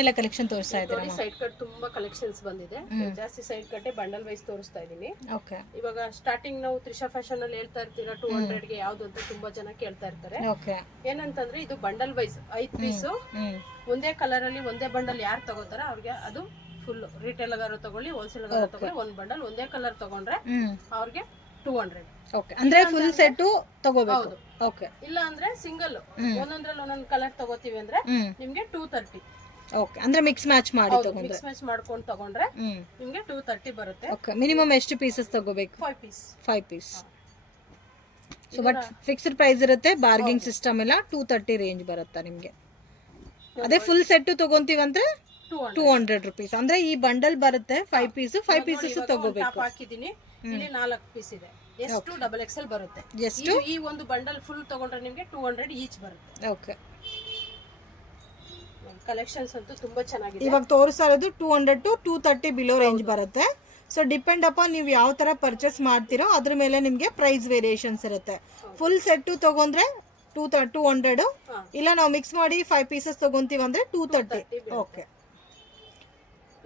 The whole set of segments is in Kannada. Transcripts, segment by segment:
ಎಲ್ಲ ಕಲೆಕ್ಷನ್ ತೋರಿಸ್ತಾ ಇದ್ದೀರಾ? ಸೈಡ್ ಕಟ್ ತುಂಬಾ ಕಲೆಕ್ಷನ್ಸ್ ಬಂದಿದೆ. ಜಾಸ್ತಿ ಸೈಡ್ ಕಟ್ಟೆ ಬಂಡಲ್ ವೈಸ್ ತೋರಿಸ್ತಾ ಇದೀನಿ. ಓಕೆ. ಇವಾಗ ಸ್ಟಾರ್ಟಿಂಗ್ ನಾವು ತ್ರಿಷಾ ಫ್ಯಾಷನ್ ಅಲ್ಲಿ ಹೇಳ್ತಾ ಇರ್ತೀರಾ 200 ಗೆ ಯಾವ್ದು ಅಂತ ತುಂಬಾ ಜನ ಕೇಳ್ತಾ ಇರ್ತಾರೆ. ಓಕೆ. ಏನಂತಂದ್ರೆ ಇದು ಬಂಡಲ್ ವೈಸ್ 5 ಪೀಸ್ ಒಂದೇ ಕಲರ್ ಅಲ್ಲಿ ಒಂದೇ ಬಂಡಲ್ ಯಾರು ತಗೋತಾರ ಅವ್ರಿಗೆ ಅದು ಫುಲ್ ರಿಟೇಲ್ ಗಾರು ತಗೊಳ್ಳಿ ಹೋಲ್ಸೇಲ್ ಗಾರು ತಗೊಳ್ಳಿ ಒಂದ್ ಬಂಡಲ್ ಒಂದೇ ಕಲರ್ ತಗೊಂಡ್ರೆ ಅವ್ರಿಗೆ 200. ಓಕೆ. ಅಂದ್ರೆ ಫುಲ್ ಸೆಟ್ ತಗೋಬೇಕು. ಓಕೆ. ಇಲ್ಲ ಅಂದ್ರೆ ಸಿಂಗಲ್ ಒಂದೊಂದ್ರಲ್ಲಿ ಒಂದೊಂದ್ ಕಲರ್ ತಗೋತೀವಿ ಅಂದ್ರೆ ನಿಮ್ಗೆ 230. ಓಕೆ. ಅಂದ್ರೆ ಮಿಕ್ಸ್ ಮ್ಯಾಚ್ ಮಾಡಿ ತಗೊಂಡ್ರೆ ಮಿಕ್ಸ್ ಮ್ಯಾಚ್ ಮಾಡ್ಕೊಂಡು ತಗೊಂಡ್ರೆ ನಿಮ್ಗೆ 230 ಬರುತ್ತೆ. ಓಕೆ. ಮಿನಿಮಮ್ ಎಷ್ಟು ಪೀಸಸ್ ತಗೋಬೇಕು? 5 piece. So but fixed price ಇರುತ್ತೆ, ಬಾರ್ಗಿಂಗ್ ಸಿಸ್ಟಮ್ ಎಲ್ಲ 230 ರೇಂಜ್ ಬರುತ್ತೆ ನಿಮಗೆ. ಅದೇ ಫುಲ್ ಸೆಟ್ ತಗೊಂತೀವಂದ್ರೆ 200 rupees. ಅಂದ್ರೆ ಈ ಬಂಡಲ್ ಬರುತ್ತೆ 5 ಪೀಸ್, 5 ಪೀಸಸ್ ತಗೋಬೇಕು. ಹಾಕಿದೀನಿ, ಇಲ್ಲಿ 4 ಪೀಸ್ ಇದೆ. ಎಷ್ಟು ಡಬಲ್ ಎಕ್ಸೆಲ್ ಬರುತ್ತೆ. ಎಷ್ಟು ಈ ಒಂದು ಬಂಡಲ್ ಫುಲ್ ತಗೊಂಡ್ರೆ ನಿಮಗೆ 200 ಈಚ್ ಬರುತ್ತೆ. ಓಕೆ. ಕಲೆಕ್ಷನ್ಸ್ ಅಂತೂ ತುಂಬಾ ಚೆನ್ನಾಗಿದೆ. ಇವಾಗ ತೋರಿಸ್ತಾ ಇರೋದು 200 to 230 ಬಿಲೋ ರೇಂಜ್ ಬರುತ್ತೆ. ಸೊ ಡಿಪೆಂಡ್ ಅಪಾನ್ ನೀವು ಯಾವ ತರ ಪರ್ಚೇಸ್ ಮಾಡ್ತೀರೋ ಅದ್ರ ಮೇಲೆ ನಿಮಗೆ ಪ್ರೈಸ್ ವೇರಿಯೇಷನ್ಸ್ ಇರುತ್ತೆ. ಫುಲ್ ಸೆಟ್ ತಗೊಂಡ್ರೆ 200, ಇಲ್ಲ ನಾವು ಮಿಕ್ಸ್ ಮಾಡಿ 5 ಪೀಸಸ್ ತಗೊಂತೀವಿ ಅಂದ್ರೆ 230. ಓಕೆ.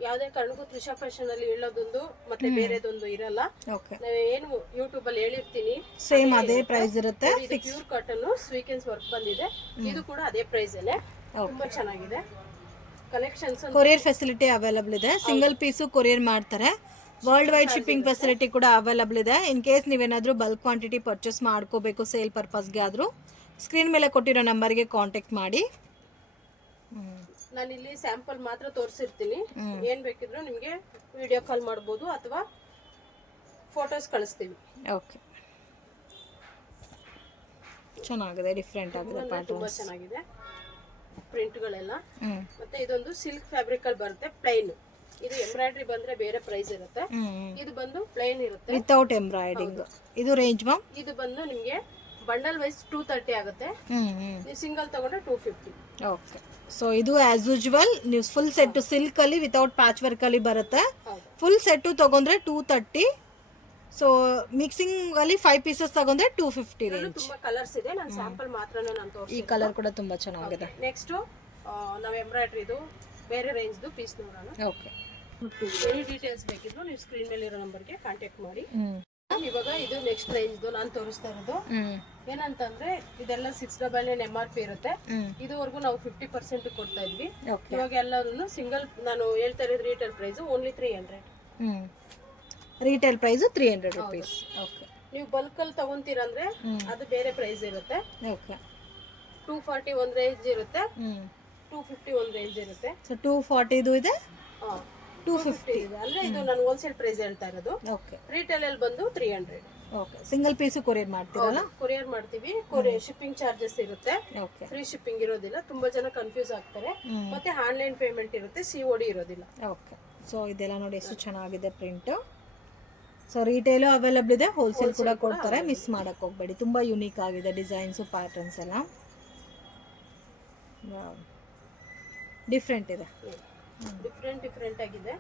ಯಾವುದೇ ಕಾರಣಕ್ಕೂ ತ್ರಿಷಾ ಫ್ಯಾಷನ್ ಅಲ್ಲಿ ಹೇಳೋದೊಂದು ಮತ್ತೆ ಬೇರೆದೊಂದು ಇರಲ್ಲ. ನಾವು ಏನು ಯೂಟ್ಯೂಬ್ ಅಲ್ಲಿ ಹೇಳಿರ್ತೀನಿ ಸೇಮ್ ಅದೇ ಪ್ರೈಸ್ ಇರುತ್ತೆ. ಪ್ಯೂರ್ ಕಾಟನ್ ಸ್ವೀಕೆನ್ಸ್ ವರ್ಕ್ ಬಂದಿದೆ, ಇದು ಕೂಡ ಅದೇ ಪ್ರೈಸ್ ಅಲ್ಲೇ. ತುಂಬಾ ಚೆನ್ನಾಗಿದೆ ಕಲೆಕ್ಷನ್ಸ್. ಕೊರಿಯರ್ ಫೆಸಿಲಿಟಿ ಅವೈಲಬಲ್ ಇದೆ. ಸಿಂಗಲ್ ಪೀಸು ಕೊರಿಯರ್ ಮಾಡ್ತಾರೆ. ವರ್ಲ್ಡ್ ವೈಡ್ ಶಿಪ್ಪಿಂಗ್ ಫೆಸಿಲಿಟಿ ಕೂಡ ಅವೈಲಬಲ್ ಇದೆ. ಇನ್ ಕೇಸ್ ನೀವೇನಾದ್ರೂ ಬಲ್ಕ್ ಕ್ವಾಂಟಿಟಿ ಪರ್ಚೇಸ್ ಮಾಡ್ಕೋಬೇಕು ಸೇಲ್ ಪರ್ಪಸ್ಗೆ ಆದ್ರೂ ಸ್ಕ್ರೀನ್ ಮೇಲೆ ಕೊಟ್ಟಿರೋ ನಂಬರ್ಗೆ ಕಾಂಟ್ಯಾಕ್ಟ್ ಮಾಡಿ. ನಾನು ಇಲ್ಲಿ ಸ್ಯಾಂಪಲ್ ಮಾತ್ರ ತೋರಿಸಿರ್ತೀನಿ. ಏನ್ ಬೇಕಿದ್ರು ನಿಮ್ಗೆ ವಿಡಿಯೋ ಕಾಲ್ ಮಾಡಬಹುದು ಅಥವಾ ಫೋಟೋಸ್ ಕಳಿಸ್ತೀವಿ. ಓಕೆ. ಚೆನ್ನಾಗಿದೆ, ಡಿಫರೆಂಟ್ ಆಗಿದೆ ಪ್ಯಾಟರ್ನ್. ತುಂಬಾ ಚೆನ್ನಾಗಿದೆ ಪ್ರಿಂಟ್ ಗಳೆಲ್ಲ. ಮತ್ತೆ ಇದೊಂದು ಸಿಲ್ಕ್ ಫ್ಯಾಬ್ರಿಕ್ ಅಲ್ಲಿ ಬರುತ್ತೆ ಪ್ಲೈನ್. ಇದು ಎಂಬ್ರಾಯ್ಡರಿ ಬಂದ್ರೆ ಬೇರೆ ಪ್ರೈಸ್ ಇರುತ್ತೆ. ಇದು ಬಂದು ಪ್ಲೈನ್ ಇರುತ್ತೆ ವಿತೌಟ್ ಎಂಬ್ರಾಯ್ಡಿಂಗ್. ಇದು ರೇಂಜ್ ಮ್ಯಾಮ್? ಇದು ಬಂದು ನಿಮ್ಗೆ ಬಂಡಲ್ ವೈಸ್ 230 ಆಗುತ್ತೆ. ನೀವು ಸಿಂಗಲ್ ತಗೊಂಡ್ರೆ 250. ಓಕೆ. ಸೊ ಇದು ಆಸ್ ಯೂಶುವಲ್ ನೀವು ಫುಲ್ ಸೆಟ್ ಸಿಲ್ಕ್ ಅಲ್ಲಿ ವಿತೌಟ್ ಪ್ಯಾಚ್ ವರ್ಕ್ ಅಲ್ಲಿ ಬರುತ್ತೆ. ಫುಲ್ ಸೆಟ್ ತಗೊಂಡ್ರೆ 230. ಸೊ ಮಿಕ್ಸಿಂಗ್ ಅಲ್ಲಿ 5 ಪೀಸಸ್ ತಗೊಂಡ್ರೆ 250 ರೇಂಜ್. ತುಂಬಾ ಕಲರ್ಸ್ ಇದೆ, ನಾನು ಸ್ಯಾಂಪಲ್ ಮಾತ್ರನೇ ನಾನು ತೋರಿಸ್ತೀನಿ. ಈ ಕಲರ್ ಕೂಡ ತುಂಬಾ ಚೆನ್ನಾಗಿದೆ. ನೆಕ್ಸ್ಟ್ ನಾವು ಎಂಬ್ರಾಯ್ಡರಿ ಇದು ಬೇರೆ ರೇಂಜ್ ದು ಪೀಸ್ ನೋಡೋಣ. ಓಕೆ. ಎನಿ ಡೀಟೇಲ್ಸ್ ಬೇಕಿದ್ರು ನೀವು ಸ್ಕ್ರೀನ್ ಮೇಲೆ ಇರೋ ನಂಬರ್ಗೆ ಕಾಂಟ್ಯಾಕ್ಟ್ ಮಾಡಿ. ಇವಾಗ ಇದು ನೆಕ್ಸ್ಟ್ ರೇಂಜ್ ನಾನು ತೋರಿಸ್ತಾ ಇರೋದು. ಏನಂತಂದ್ರೆ ಇದೆಲ್ಲ 699 MRP ಇರುತ್ತೆ. ಇದುವರೆಗೂ ನಾವು 50% ಕೊಡ್ತಾ ಇದ್ವಿ. ಇವಾಗ ಎಲ್ಲರೂ ಸಿಂಗಲ್ ನಾನು ಹೇಳ್ತಾ ಇರೋದು retail price only 300. Retail price 300 rupees. Okay. ನೀವು ಬಲ್ಕ್ ಅಲ್ಲಿ ತಗೊಂತೀರಂದ್ರೆ ಅದು ಬೇರೆ ಪ್ರೈಸ್ ಇರುತ್ತೆ. ಓಕೆ. 240 ಒಂದ್ ರೇಂಜ್ ಇರುತ್ತೆ, 250 ಒಂದ್ ರೇಂಜ್ ಇರುತ್ತೆ. ಸೊ 240 ಇದು ಇದೆ, 250 ಇದೆ. ಅಂದ್ರೆ ಇದು ನಾನು ಹೋಲ್ಸೇಲ್ ಪ್ರೈಸ್ ಹೇಳ್ತಾ ಇರೋದು. ಓಕೆ. ರಿಟೇಲ್ ಅಲ್ಲಿ ಬಂದು 300. ಓಕೆ. ಸಿಂಗಲ್ ಪೀಸ್ ಕೊರಿಯರ್ ಮಾಡ್ತೀರಲ್ಲ? ಕೊರಿಯರ್ ಮಾಡ್ತೀವಿ. ಶಿಪ್ಪಿಂಗ್ ಚಾರ್ಜಸ್ ಇರುತ್ತೆ. ಓಕೆ. ಫ್ರೀ ಶಿಪ್ಪಿಂಗ್ ಇರೋದಿಲ್ಲ. ತುಂಬಾ ಜನ ಕನ್ಫ್ಯೂಸ್ ಆಗ್ತಾರೆ. ಮತ್ತೆ ಆನ್ಲೈನ್ ಪೇಮೆಂಟ್ ಇರುತ್ತೆ, COD ಇರೋದಿಲ್ಲ. ಓಕೆ. ಸೊ ಇದೆಲ್ಲ ನೋಡಿ ಎಷ್ಟು ಚೆನ್ನಾಗಿದೆ ಪ್ರಿಂಟ್. ಸೊ ರಿಟೇಲು ಅವೈಲಬಲ್ ಇದೆ, ಹೋಲ್ಸೇಲ್ ಕೂಡ ಕೊಡ್ತಾರೆ. ಮಿಸ್ ಮಾಡಕ್ ಹೋಗ್ಬೇಡಿ. ತುಂಬಾ ಯುನೀಕ್ ಆಗಿದೆ ಡಿಸೈನ್ಸ್ ಪ್ಯಾಟರ್ನ್ಸ್ ಎಲ್ಲ. ಡಿಫ್ರೆಂಟ್ ಇದೆ, ಡಿಫ್ರೆಂಟ್ ಆಗಿದೆ.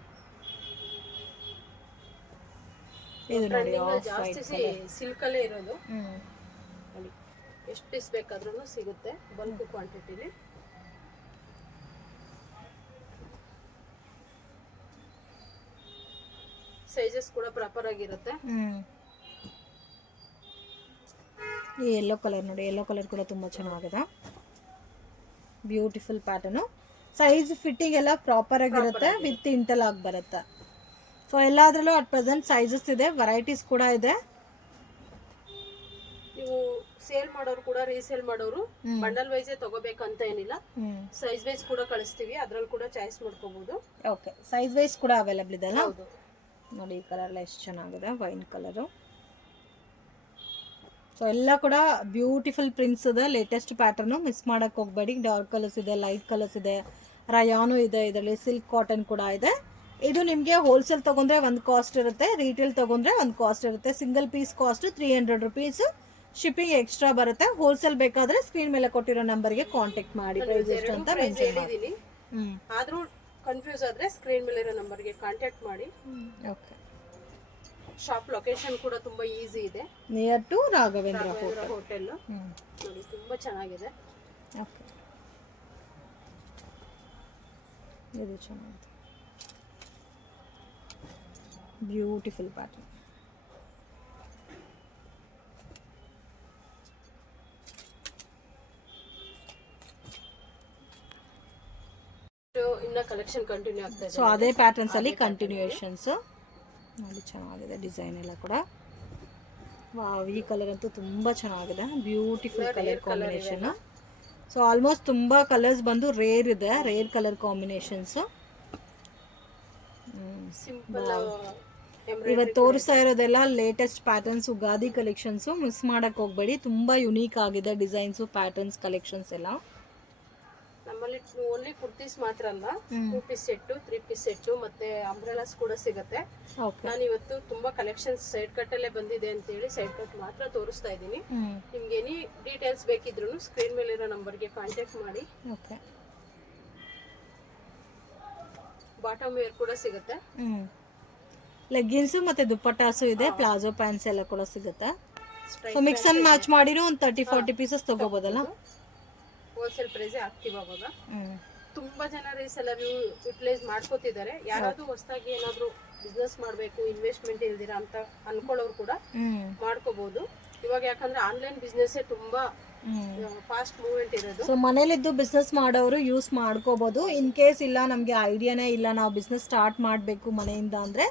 ಇದು ನೋಡಿ ಜಾಸ್ತಿ ಸಿಲ್ಕ್ ಅಲ್ಲೇ ಇರೋದು. ನೋಡಿ ಎಷ್ಟು ಪೀಸ್ ಬೇಕಾದ್ರೂ ಸಿಗುತ್ತೆ ಬಲ್ಕ್ ಕ್ವಾಂಟಿಟಿಲಿ. ಸೈಜಸ್ ಕೂಡ ಪ್ರಾಪರ್ ಆಗಿರುತ್ತೆ. ಈ ಯೆಲ್ಲೋ ಕಲರ್ ನೋಡಿ, ಯೆಲ್ಲೋ ಕಲರ್ ಕೂಡ ತುಂಬಾ ಚೆನ್ನಾಗಿದೆ. Beautiful pattern. ಸೈಜ್ ಫಿಟ್ಟಿಂಗ್ ಎಲ್ಲ ಪ್ರಾಪರ್ ಆಗಿರುತ್ತೆ, ವಿತ್ ಇಂಟರ್ಲಾಕ್ ಬರುತ್ತೆ. ಸೊ ಎಲ್ಲಾದ್ರಲ್ಲೂ ಅಟ್ ಪ್ರೆಸೆಂಟ್ ಸೈಜಸ್ ಇದೆ, ವೆರೈಟೀಸ್ ಕೂಡ ಇದೆ. ನೀವು ಸೇಲ್ ಮಾಡೋರು ಕೂಡ ರೀಸೇಲ್ ಮಾಡೋರು ಬಂಡಲ್ ವೈಸ್ ತಗೋಬೇಕಂತ ಏನಿಲ್ಲ, ಸೈಜ್ ವೈಸ್ ಕೂಡ ಕಳಿಸ್ತೀವಿ, ಅದ್ರಲ್ಲಿ ಕೂಡ ಚಾಯ್ಸ್ ಮಾಡ್ಕೋಬಹುದು. ಓಕೆ. ಸೈಜ್ ವೈಸ್ ಕೂಡ ಅವೈಲಬಲ್ ಇದೆ ಅಲ್ಲ? ನೋಡಿ ಈ ಕಲರ್ ಎಲ್ಲ ಎಷ್ಟು ಚೆನ್ನಾಗಿದೆ, ವೈನ್ ಕಲರು. ಸೊ ಎಲ್ಲ ಕೂಡ ಬ್ಯೂಟಿಫುಲ್ ಪ್ರಿಂಟ್ಸ್ ಇದೆ, ಲೇಟೆಸ್ಟ್ ಪ್ಯಾಟರ್ನು. ಮಿಸ್ ಮಾಡಕ್ ಹೋಗ್ಬೇಡಿ. ಡಾರ್ಕ್ ಕಲರ್ಸ್ ಇದೆ, ಲೈಟ್ ಕಲರ್ಸ್ ಇದೆ, ರಯಾನು ಇದೆ, ಇದರಲ್ಲಿ ಸಿಲ್ಕ್ ಕಾಟನ್ ಕೂಡ ಇದೆ. ಇದು ನಿಮಗೆ ಹೋಲ್ಸೇಲ್ ತಗೊಂಡ್ರೆ ಒಂದು ಕಾಸ್ಟ್ ಇರುತ್ತೆ, ರಿಟೇಲ್ ತಗೊಂಡ್ರೆ ಒಂದು ಕಾಸ್ಟ್ ಇರುತ್ತೆ. Single piece cost 300 rupees. Shipping extra ಬರುತ್ತೆ. ಹೋಲ್ಸೇಲ್ ಬೇಕಾದ್ರೆ ಸ್ಕ್ರೀನ್ ಮೇಲೆ ಕೊಟ್ಟಿರೋ ನಂಬರ್ಗೆ ಕಾಂಟ್ಯಾಕ್ಟ್ ಮಾಡಿ. ಪ್ರೈಸ್ ಎಷ್ಟು ಅಂತ ಮೆನ್ಷನ್ ಮಾಡಿ. ಆದ್ರೂ ಕನ್ಫ್ಯೂಸ್ ಆದ್ರೆ ಸ್ಕ್ರೀನ್ ಮೇಲೆ ಇರೋ ನಂಬರ್ಗೆ ಕಾಂಟ್ಯಾಕ್ಟ್ ಮಾಡಿ. ಓಕೆ. ಶಾಪ್ ಲೊಕೇಶನ್ ಕೂಡ ತುಂಬಾ ಈಸಿ ಇದೆ, ನಿಯರ್ ಟು ರಾಘವೇಂದ್ರ ಹೋಟೆಲ್. ನೋಡಿ ತುಂಬಾ ಚೆನ್ನಾಗಿದೆ. ಓಕೆ. ಇದು ಚೆನ್ನಾಗಿದೆ, ಬ್ಯೂಟಿಫುಲ್ ಪ್ಯಾಟರ್ನ್. ಇನ್ನ ಕಲೆಕ್ಷನ್ ಕಂಟಿನ್ಯೂ ಆಗ್ತಾ ಇದೆ. ಸೊ ಅದೇ ಪ್ಯಾಟರ್ನ್ಸ್ ಅಲ್ಲಿ ಕಂಟಿನ್ಯೂಯೇಷನ್ಸ್ ನೋಡಿ, ಚೆನ್ನಾಗಿದೆ ಡಿಸೈನ್ ಎಲ್ಲ ಕೂಡ. ವಾವ್, ಈ ಕಲರ್ ಅಂತೂ ತುಂಬಾ ಚೆನ್ನಾಗಿದೆ, beautiful colour combination. So almost ತುಂಬಾ ಕಲರ್ಸ್ ಬಂದು ರೇರ್ ಇದೆ, ರೇರ್ ಕಲರ್ ಕಾಂಬಿನೇಷನ್ಸ್. ಸಿಂಪಲ್ ಇವತ್ತು ತೋರಿಸ್ತಾ ಇರೋದೆಲ್ಲ latest patterns, Ugadi collections. Miss ಮಾಡಕ್ ಹೋಗ್ಬೇಡಿ, ತುಂಬಾ ಯುನೀಕ್ ಆಗಿದೆ ಡಿಸೈನ್ಸ್, ಪ್ಯಾಟರ್ನ್ಸ್, ಕಲೆಕ್ಷನ್ಸ್ ಎಲ್ಲ. ನಮ್ಮಲ್ಲಿ ಓನ್ಲಿ ಕುರ್ತೀಸ್ ಮಾತ್ರ ಅಲ್ಲ, 2 ಪೀಸ್ ಸೆಟ್, 3 ಪೀಸ್ ಸೆಟ್ ಮತ್ತೆ ಅಂಬ್ರೆಲಾಸ್ ಕೂಡ ಸಿಗುತ್ತೆ. ನಾನು ಇವತ್ತು ತುಂಬಾ ಕಲೆಕ್ಷನ್ಸ್ ಸೈಡ್ ಕಟ್ ಅಲ್ಲೇ ಬಂದಿದೆ ಅಂತ ಹೇಳಿ ಸೈಡ್ ಕಟ್ ಮಾತ್ರ ತೋರಿಸ್ತಾ ಇದ್ದೀನಿ. ನಿಮ್ಗೆ ಎನಿ ಡೀಟೇಲ್ಸ್ ಬೇಕಿದ್ರು ಸ್ಕ್ರೀನ್ ಮೇಲೆ ಇರೋ ನಂಬರ್ಗೆ ಕಾಂಟ್ಯಾಕ್ಟ್ ಮಾಡಿ. ಬಾಟಮ್ ವೇರ್ ಕೂಡ ಸಿಗುತ್ತೆ, ಲೆಗ್ಗಿನ್ಸ್ ಮತ್ತೆ ದುಪ್ಪಟ್ಟಾಸು ಇದೆ, ಪ್ಲಾಜೋ ಪ್ಯಾಂಟ್ಸ್ ಎಲ್ಲ ಕೂಡ ಸಿಗುತ್ತೆ. ಸೊ ಮಿಕ್ಸ್ ಅಂಡ್ ಮ್ಯಾಚ್ ಮಾಡಿರೋ ಒಂದು 30-40 ಪೀಸಸ್ ತಗೋಬೋದಲ್ಲ. ಹೋಲ್ಸೇಲ್ ಪ್ರೈಸ್ ಆಗ್ತೀವಿ. ಅವಾಗ ತುಂಬಾ ಜನ ರೀಸೆಲ್ಲರ್ ಯುಟಿಲೈಸ್ ಮಾಡ್ಕೋತಿದ್ದಾರೆ. ಯಾರಾದ್ರೂ ಹೊಸದಾಗಿ ಏನಾದ್ರು ಬಿಸ್ನೆಸ್ ಮಾಡ್ಬೇಕು, ಇನ್ವೆಸ್ಟ್ಮೆಂಟ್ ಇಲ್ದಿರಾ ಅಂತ ಅನ್ಕೊಳ್ಳೋರು ಕೂಡ ಮಾಡ್ಕೋಬಹುದು. ಇವಾಗ ಯಾಕಂದ್ರೆ ಆನ್ಲೈನ್ ಬಿಸ್ನೆಸ್ ತುಂಬಾ ಫಾಸ್ಟ್ ಮೂವ್ಮೆಂಟ್ ಇರೋದು. ಸೊ ಮನೇಲಿದ್ದು ಬಿಸ್ನೆಸ್ ಮಾಡೋರು ಯೂಸ್ ಮಾಡ್ಕೋಬಹುದು. ಇನ್ ಕೇಸ್ ಇಲ್ಲ ನಮ್ಗೆ ಐಡಿಯಾನೇ ಇಲ್ಲ, ನಾವು ಬಿಸ್ನೆಸ್ ಸ್ಟಾರ್ಟ್ ಮಾಡಬೇಕು ಮನೆಯಿಂದ ಅಂದ್ರೆ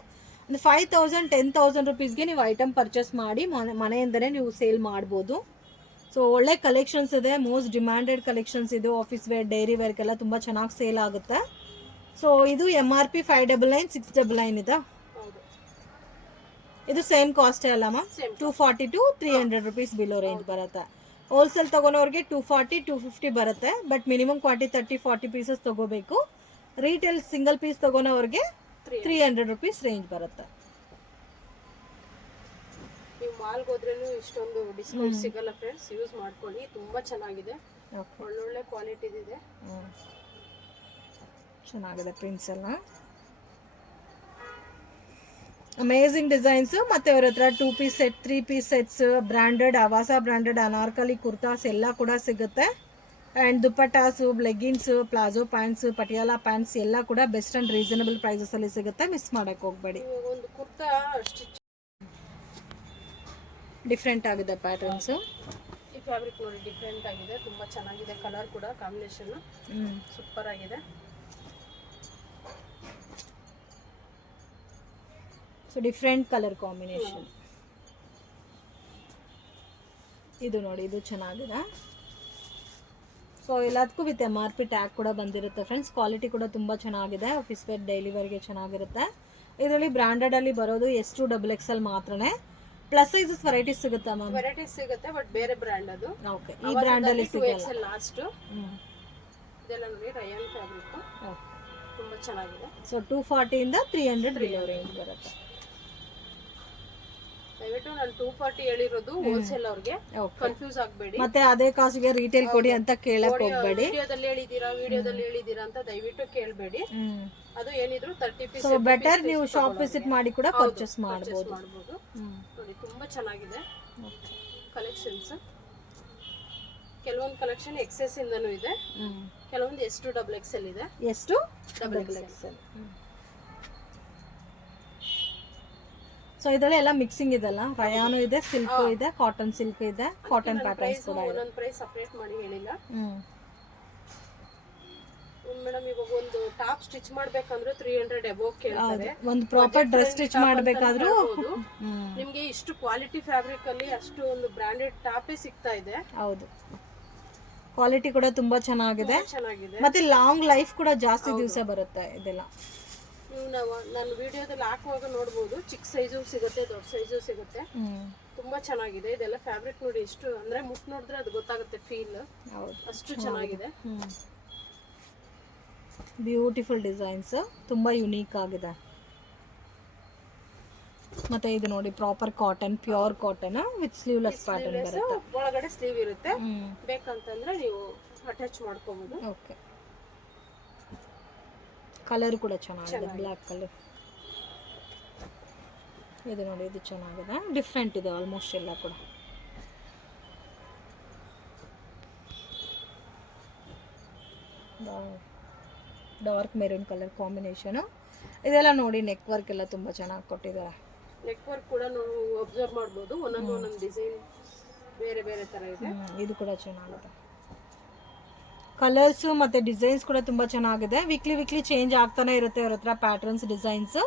5,000-10,000 ರುಪೀಸ್ಗೆ ನೀವು ಐಟಮ್ ಪರ್ಚೇಸ್ ಮಾಡಿ ಮನೆಯಿಂದನೇ ನೀವು ಸೇಲ್ ಮಾಡ್ಬೋದು. ಸೊ ಒಳ್ಳೆ ಕಲೆಕ್ಷನ್ಸ್ ಇದೆ, ಮೋಸ್ಟ್ ಡಿಮ್ಯಾಂಡೆಡ್ ಕಲೆಕ್ಷನ್ಸ್ ಇದು. ಆಫೀಸ್ ವೇರ್, ಡೈರಿ ವೇರ್ಗೆಲ್ಲ ತುಂಬ ಚೆನ್ನಾಗಿ ಸೇಲ್ ಆಗುತ್ತೆ. ಸೊ ಇದು MRP 599, 699 ಇದೆ. ಇದು ಸೇಮ್ ಕಾಸ್ಟೇ ಅಲ್ಲ ma'am, 240 to 300 rupees below range ಬರುತ್ತೆ. ಹೋಲ್ಸೇಲ್ ತಗೊಳೋರಿಗೆ 240-250 ಬರುತ್ತೆ. ಬಟ್ ಮಿನಿಮಮ್ ಕ್ವಾಂಟಿಟಿ 30-40 ಪೀಸಸ್ ತಗೋಬೇಕು. ರೀಟೇಲ್ ಸಿಂಗಲ್ ಪೀಸ್ ತಗೊಳೋರಿಗೆ 300 ರುಪೀಸ್ ರೇಂಜ್ ಬರುತ್ತೆ. ನೀವು ಮಾಲ್ಗೆ ಹೋದ್ರೂ ಇಷ್ಟೊಂದು ಡಿಸ್ಕೌಂಟ್ ಸಿಗಲ್ಲ ಫ್ರೆಂಡ್ಸ್, ಯೂಸ್ ಮಾಡ್ಕೊಳ್ಳಿ. ತುಂಬಾ ಚೆನ್ನಾಗಿದೆ, ಒಳ್ಳೊಳ್ಳೆ ಕ್ವಾಲಿಟಿ ಇದೆ, ಚೆನ್ನಾಗಿದೆ ಪ್ರಿಂಟ್ಸ್ ಎಲ್ಲ, ಅಮೇಜಿಂಗ್ ಡಿಸೈನ್ಸ್. ಮತ್ತೆ ಅವ್ರ ಹತ್ರ 2 piece set, 3 piece sets, branded ಅವಾಸ ಬ್ರಾಂಡೆಡ್ ಅನಾರ್ಕಲಿ ಕುರ್ತಾಸ್ ಎಲ್ಲ ಕೂಡ ಸಿಗುತ್ತೆ. And dupattas, leggings, palazzo pants, Patiala pants ಎಲ್ಲ ಕೂಡ ಬೆಸ್ಟ್ ಆ್ಯಂಡ್ ರೀಸನಬಲ್ ಪ್ರೈಸಸ್ ಅಲ್ಲಿ ಸಿಗುತ್ತೆ. ಮಿಸ್ ಮಾಡಕ್ಕೆ ಹೋಗ್ಬೇಡಿ. ಒಂದು ಕುರ್ತಾ ಡಿಫ್ರೆಂಟ್ ಆಗಿದೆ ಪ್ಯಾಟರ್ನ್ಸ್. ಈ ಫ್ಯಾಬ್ರಿಕ್ ನೋಡಿ ಡಿಫ್ರೆಂಟ್ ಆಗಿದೆ, ತುಂಬಾ ಚೆನ್ನಾಗಿದೆ. ಕಲರ್ ಕೂಡ ಕಾಂಬಿನೇಷನ್ ಸೂಪರ್ ಆಗಿದೆ. So different colour combination. ಇದು ನೋಡಿ, ಇದು ಚೆನ್ನಾಗಿದೆ. ಸೊ ಎಲ್ಲದಕ್ಕೂ ವಿತ್ MRP ಟ್ಯಾಗ್ ಕೂಡ ಬಂದಿರುತ್ತೆ ಫ್ರೆಂಡ್ಸ್. ಕ್ವಾಲಿಟಿ ಕೂಡ ತುಂಬಾ ಚೆನ್ನಾಗಿದೆ, ಆಫೀಸ್ ವೇರ್, ಡೈಲಿ ವೇರ್ಗೆ ಚೆನ್ನಾಗಿರುತ್ತೆ. ಇದರಲ್ಲಿ ಬ್ರಾಂಡೆಡ್ ಅಲ್ಲಿ ಬರೋದು S2XXL ಮಾತ್ರನೇ. ಪ್ಲಸ್ ಸೈಜಸ್ ವೆರೈಟೀಸ್ ಸಿಗುತ್ತಾ ಮ್ಯಾಮ್? ವೆರೈಟೀಸ್ ಸಿಗುತ್ತೆ, ಬಟ್ ಬೇರೆ ಬ್ರ್ಯಾಂಡ್ ಅದು. ಓಕೆ, ಈ ಬ್ರ್ಯಾಂಡ್ ಅಲ್ಲಿ ಸಿಗಲ್ಲ. ಲಾಸ್ಟ್ ಇದೆಲ್ಲ ನೋಡಿ ರಯಾನ್ ಫ್ಯಾಬ್ರಿಕ್, ತುಂಬಾ ಚೆನ್ನಾಗಿದೆ. ಸೊ 240 ಇಂದ 300 ಬಿಲೋ ರೇಂಜ್ ಬರುತ್ತೆ. ದಯವಿಟ್ಟು ನಾನು 240 ಹೇಳಿರೋದು ಹೋಲ್ಸೇಲ್ ಅವ್ರಿಗೆ, ಕನ್ಫ್ಯೂಸ್ ಆಗಬೇಡಿ. ಮತ್ತೆ ಅದೇ ಕಾಸ್ಟ್ಗೆ ರಿಟೇಲ್ ಕೊಡಿ ಅಂತ ಕೇಳಕ್ ಹೋಗ್ಬೇಡಿ. ವಿಡಿಯೋದಲ್ಲಿ ಹೇಳಿದೀರಾ ಅಂತ ದಯವಿಟ್ಟು ಕೇಳಬೇಡಿ. ಅದು ಏನಿದ್ರು 30 ಪೀಸ್. ಸೊ ಬೆಟರ್ ನೀವು ಶಾಪ್ ವಿಸಿಟ್ ಮಾಡಿ ಕೂಡ ಪರ್ಚೇಸ್ ಮಾಡಬಹುದು. ನೋಡಿ ತುಂಬಾ ಚೆನ್ನಾಗಿದೆ ಕಲೆಕ್ಷನ್ಸ್. ಕೆಲವೊಂದು ಕಲೆಕ್ಷನ್ XS ಇಂದನೂ ಇದೆ, ಕೆಲವೊಂದು S2XXL ಇದೆ. S2XXL. ಸೊ ಇದರಲ್ಲಿ ಎಲ್ಲ ಮಿಕ್ಸಿಂಗ್ ಇದೆಲ್ಲ, ರಯಾನು ಇದೆ, ಸಿಲ್ಕ್ ಇದೆ, ಕಾಟನ್ ಸಿಲ್ಕ್ ಇದೆ, ಕಾಟನ್ ಪ್ಯಾಟರ್ನ್ಸ್ ಕೂಡ ಇದೆ. ಒಂದೊಂದು ಪ್ರೈಸ್ ಸಪರೇಟ್ ಮಾಡಿ ಹೇಳಿಲ್ಲ ಮೇಡಮ್. ಇವಾಗ ಒಂದು ಟಾಪ್ ಸ್ಟಿಚ್ ಮಾಡ್ಬೇಕಂದ್ರೆ 300 ಅಬೋವ್ ಕೇಳ್ತಾರೆ. ಒಂದು ಪ್ರಾಪರ್ ಡ್ರೆಸ್ ಸ್ಟಿಚ್ ಮಾಡಬೇಕಾದ್ರೂ ನಿಮ್ಗೆ ಇಷ್ಟು ಕ್ವಾಲಿಟಿ ಫ್ಯಾಬ್ರಿಕ್ ಅಲ್ಲಿ ಅಷ್ಟು ಒಂದು ಬ್ರಾಂಡೆಡ್ ಟಾಪೇ ಸಿಗ್ತಾ ಇದೆ. ಹೌದು, ಕ್ವಾಲಿಟಿ ಕೂಡ ತುಂಬಾ ಚೆನ್ನಾಗಿದೆ, ಮತ್ತೆ ಲಾಂಗ್ ಲೈಫ್ ಕೂಡ ಜಾಸ್ತಿ ದಿವಸ ಬರುತ್ತೆ ಇದೆಲ್ಲ. ನೀವು ನಾನು ವಿಡಿಯೋದಲ್ಲಿ ಹಾಕುವಾಗ ನೋಡ್ಬೋದು, ಚಿಕ್ಕ ಸೈಜು ಸಿಗುತ್ತೆ, ದೊಡ್ಡ ಸೈಜು ಸಿಗುತ್ತೆ. ತುಂಬಾ ಚೆನ್ನಾಗಿದೆ. ಇದೆಲ್ಲ ಫ್ಯಾಬ್ರಿಕ್ ನೋಡಿ, ಎಷ್ಟು ಅಂದ್ರೆ ಮುಟ್ ನೋಡಿದ್ರೆ ಅದು ಗೊತ್ತಾಗುತ್ತೆ ಫೀಲ್, ಅಷ್ಟು ಚೆನ್ನಾಗಿದೆ. ಬ್ಯೂಟಿಫುಲ್ ಡಿಸೈನ್ಸ್, ತುಂಬಾ ಯುನೀಕ್ ಆಗಿದೆ. ಮತ್ತೆ ಇದು ನೋಡಿ proper cotton, pure cotton with sleeveless pattern ಬರುತ್ತೆ. ಒಳಗಡೆ ಸ್ಲೀವ್ ಇರುತ್ತೆ, ಬೇಕಂತಂದ್ರೆ ನೀವು ಅಟ್ಯಾಚ್ ಮಾಡ್ಕೋಬಹುದು. ಓಕೆ, ಕಲರ್ ಕೂಡ ಚೆನ್ನಾಗಿದೆ, ಬ್ಲ್ಯಾಕ್ ಕಲರ್. ಇದು ನೋಡಿ, ಇದು ಚೆನ್ನಾಗಿದೆ, ಡಿಫ್ರೆಂಟ್ ಇದೆ ಆಲ್ಮೋಸ್ಟ್ ಎಲ್ಲ ಕೂಡ. Dark maroon colour combination. ಇದೆಲ್ಲ ನೋಡಿ ನೆಕ್ ವರ್ಕ್ ಎಲ್ಲ ತುಂಬ ಚೆನ್ನಾಗಿ ಕೊಟ್ಟಿದ್ದಾರೆ. ನೆಕ್ ವರ್ಕ್ ಕೂಡ ನಾವು ಅಬ್ಸರ್ವ್ ಮಾಡ್ಬೋದು, ಒಂದೊಂದು ಡಿಸೈನ್ ಬೇರೆ ಬೇರೆ ತರ ಇದೆ. ಇದು ಕೂಡ ಚೆನ್ನಾಗಿದೆ. ಕಲರ್ಸ್ ಮತ್ತೆ ಡಿಸೈನ್ಸ್ ಕೂಡ ತುಂಬಾ ಚೆನ್ನಾಗಿದೆ. ವೀಕ್ಲಿ ಚೇಂಜ್ ಆಗ್ತಾನೆ ಇರುತ್ತೆ ಅವ್ರ ಹತ್ರ patterns, designs.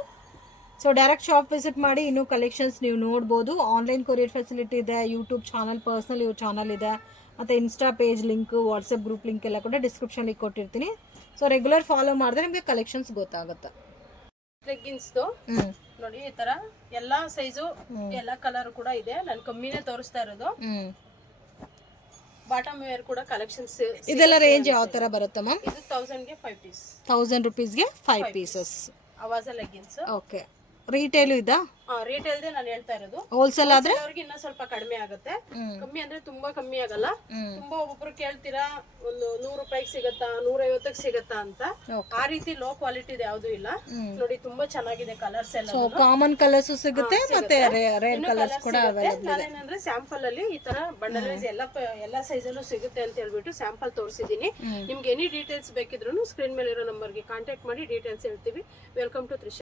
So direct shop visit ಮಾಡಿ ಇನ್ನೂ ಕಲೆಕ್ಷನ್ಸ್ ನೀವು ನೋಡ್ಬೋದು. ಆನ್ಲೈನ್ ಕೊರಿಯರ್ ಫೆಸಿಲಿಟಿ ಇದೆ, ಯೂಟ್ಯೂಬ್ ಚಾನಲ್, ಪರ್ಸನಲ್ ಚಾನಲ್ ಇದೆ, ಮತ್ತು insta page link, WhatsApp group link ಎಲ್ಲ ಕೂಡ ಡಿಸ್ಕ್ರಿಪ್ಷನ್ಲಿ ಕೊಟ್ಟಿರ್ತೀನಿ. ಸೊ ರೆಗ್ಯುಲರ್ ಫಾಲೋ ಮಾಡಿದ್ರೆ ನಿಮಗೆ ಕಲೆಕ್ಷನ್ಸ್ ಗೊತ್ತಾಗುತ್ತೆ. ಲೆಗ್ಗಿನ್ಸ್ದು ನೋಡಿ ಈ ತರ ಎಲ್ಲಾ ಸೈಜು ಎಲ್ಲಾ ಕಲರ್ ಕೂಡ ಇದೆ. ನಾನು ಕಮ್ಮಿನೇ ತೋರಿಸ್ತಾ ಇರೋದು. ಬಾಟಮ್ ವೇರ್ ಕೂಡ ಕಲೆಕ್ಷನ್ಸ್. ಇದೆಲ್ಲ ರೇಂಜ್ ಯಾವ ತರ ಬರುತ್ತೆ ಮ್ಯಾಮ್? ಇದು 1000 ಗೆ 5 piece. 1000 rupees-ಗೆ 5 pieces. ಅವಾಜ leggings. Okay. Retail ಇದಾ? ರಿಟೇಲ್ ದೇ ನಾನು ಹೇಳ್ತಾ ಇರೋದು. ಹೋಲ್ಸೇಲ್ ಆದ್ರೆ ಅವ್ರಿಗೆ ಇನ್ನ ಸ್ವಲ್ಪ ಕಡಿಮೆ ಆಗುತ್ತೆ. ಕಮ್ಮಿ ಅಂದ್ರೆ ತುಂಬಾ ಕಮ್ಮಿ ಆಗಲ್ಲ. ತುಂಬಾ ಒಬ್ಬೊಬ್ರು ಕೇಳ್ತೀರಾ ಒಂದು 100 ರೂಪಾಯಿಗೆ ಸಿಗತ್ತಾ, 150ಕ್ಕೆ ಸಿಗತ್ತಾ ಅಂತ. ಆ ರೀತಿ ಲೋ ಕ್ವಾಲಿಟಿ ಇದೆ ಯಾವ್ದು ಇಲ್ಲ. ನೋಡಿ ತುಂಬಾ ಚೆನ್ನಾಗಿದೆ ಕಲರ್ಸ್ ಎಲ್ಲ. ಸೊ ಕಾಮನ್ ಕಲರ್ಸ್ ಸಿಗುತ್ತೆ ಮತ್ತೆ ರೇರ್ ಕಲರ್ಸ್ ಕೂಡ ಅವೈಲೇಬಲ್ ಇದೆ. ನಾನೇನಂದ್ರೆ ಸ್ಯಾಂಪಲ್ ಅಲ್ಲಿ ಈ ತರ ಬಂಡಲ್ ವೈಸ್ ಎಲ್ಲಾ ಸೈಜ್ ಅಲ್ಲೂ ಸಿಗುತ್ತೆ ಅಂತ ಹೇಳ್ಬಿಟ್ಟು ಸ್ಯಾಂಪಲ್ ತೋರಿಸಿದೀನಿ. ನಿಮ್ಗೆ ಎನಿ ಡೀಟೇಲ್ಸ್ ಬೇಕಿದ್ರು ಸ್ಕ್ರೀನ್ ಮೇಲೆ ಇರೋ ನಂಬರ್ಗೆ ಕಾಂಟ್ಯಾಕ್ಟ್ ಮಾಡಿ ಡೀಟೇಲ್ಸ್ ಹೇಳ್ತೀವಿ. Welcome to Trisha.